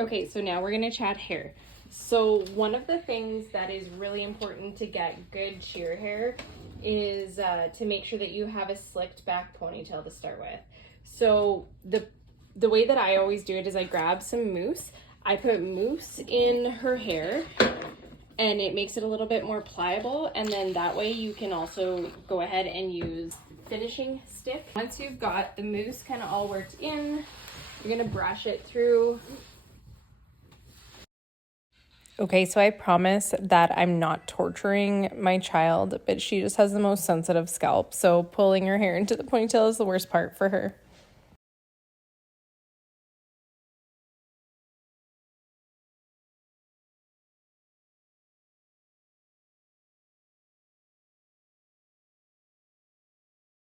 Okay, so now we're gonna chat hair. So one of the things that is really important to get good sheer hair is to make sure that you have a slicked back ponytail to start with. So the way that I always do it is I grab some mousse. I put mousse in her hair and it makes it a little bit more pliable, and then that way you can also go ahead and use finishing stick. Once you've got the mousse kind of all worked in, you're gonna brush it through. Okay, so I promise that I'm not torturing my child, but she just has the most sensitive scalp, so pulling her hair into the ponytail is the worst part for her.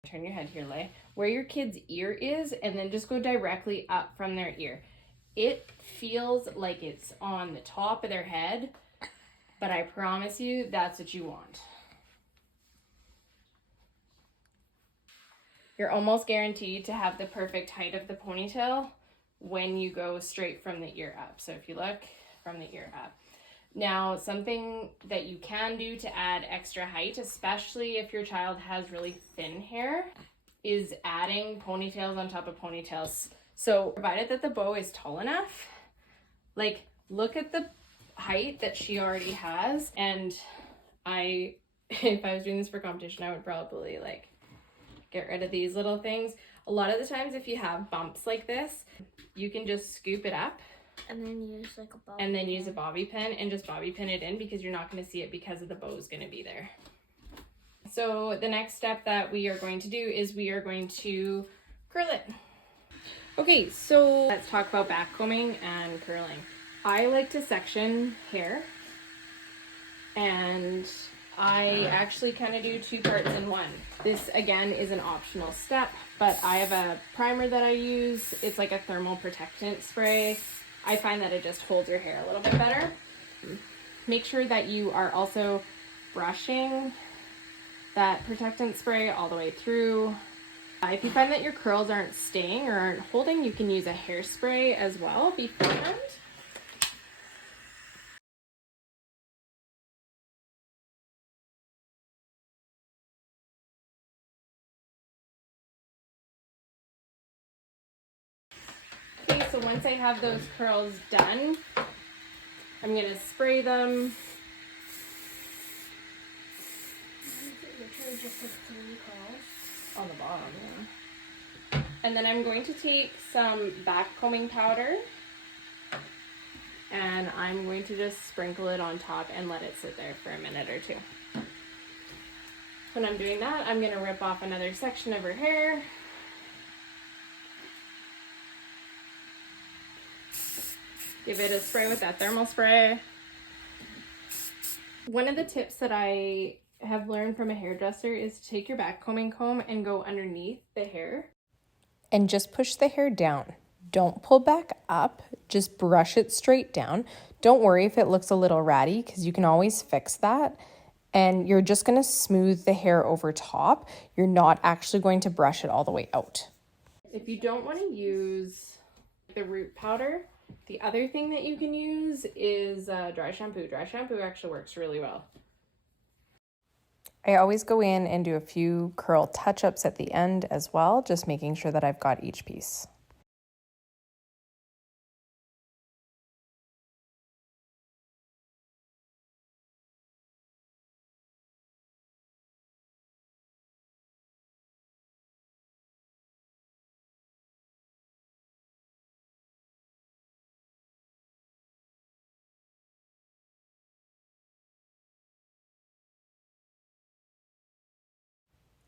Turn your head here, Lay. Where your kid's ear is, and then just go directly up from their ear. It feels like it's on the top of their head, but I promise you that's what you want. You're almost guaranteed to have the perfect height of the ponytail when you go straight from the ear up. So if you look from the ear up. Now, something that you can do to add extra height, especially if your child has really thin hair, is adding ponytails on top of ponytails. So provided that the bow is tall enough, like look at the height that she already has. And if I was doing this for competition, I would probably like get rid of these little things. A lot of the times if you have bumps like this, you can just scoop it up and then use like a bobby and then use a bobby pin and just bobby pin it in, because you're not going to see it because of the bow is going to be there. So the next step that we are going to do is we are going to curl it. Okay, so let's talk about backcombing and curling. I like to section hair, and I actually kind of do 2 parts in one. This again is an optional step, but I have a primer that I use. It's like a thermal protectant spray. I find that it just holds your hair a little bit better. Make sure that you are also brushing that protectant spray all the way through. If you find that your curls aren't staying or aren't holding, you can use a hairspray as well beforehand. Okay, so once I have those curls done, I'm gonna spray them. Literally just like 3 curls On the bottom, yeah. And then I'm going to take some backcombing powder and I'm going to just sprinkle it on top and let it sit there for a minute or 2. When I'm doing that, I'm gonna rip off another section of her hair. Give it a spray with that thermal spray. One of the tips that I have learned from a hairdresser is to take your backcombing comb and go underneath the hair. And just push the hair down. Don't pull back up, just brush it straight down. Don't worry if it looks a little ratty, because you can always fix that. And you're just going to smooth the hair over top. You're not actually going to brush it all the way out. If you don't want to use the root powder, the other thing that you can use is dry shampoo. Dry shampoo actually works really well. I always go in and do a few curl touch-ups at the end as well, just making sure that I've got each piece.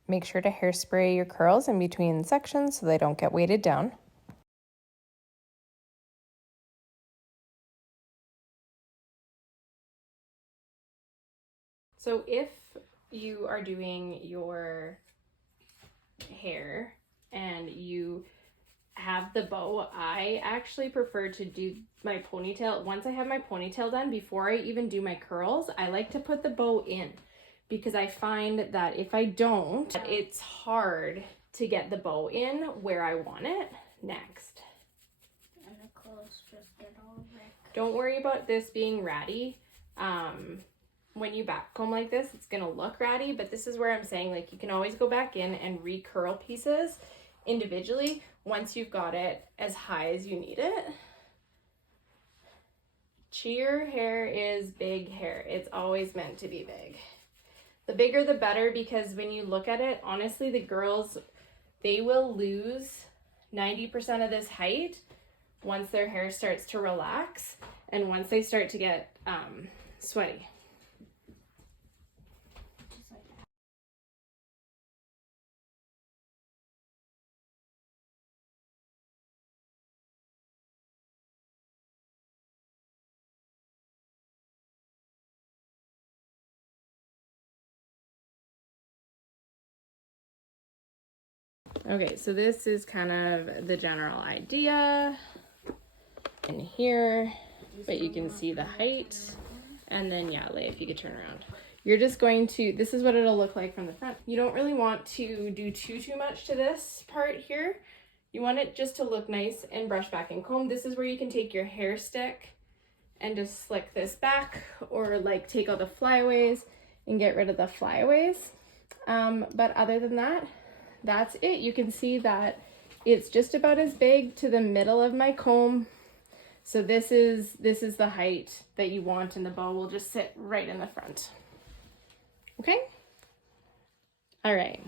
Make sure to hairspray your curls in between sections so they don't get weighted down. So if you are doing your hair and you have the bow, I actually prefer to do my ponytail. Once I have my ponytail done, before I even do my curls, I like to put the bow in, because I find that if I don't, it's hard to get the bow in where I want it next. and a curl curls just get all wrecked. Don't worry about this being ratty. When you back comb like this, it's gonna look ratty, but this is where I'm saying, like, you can always go back in and recurl pieces individually once you've got it as high as you need it. Sheer hair is big hair. It's always meant to be big. The bigger the better, because when you look at it, honestly, the girls, they will lose 90% of this height once their hair starts to relax and once they start to get sweaty. Just like that. Okay, so this is kind of the general idea in here, but you can see the height. And then, yeah, Leigh, if you could turn around. You're just going to, this is what it'll look like from the front. You don't really want to do too much to this part here. You want it just to look nice and brush back and comb. This is where you can take your hair stick and just slick this back, or like take all the flyaways and get rid of the flyaways. But other than that, that's it. You can see that it's just about as big to the middle of my comb. So this is the height that you want, and the bow will just sit right in the front. Okay? All right.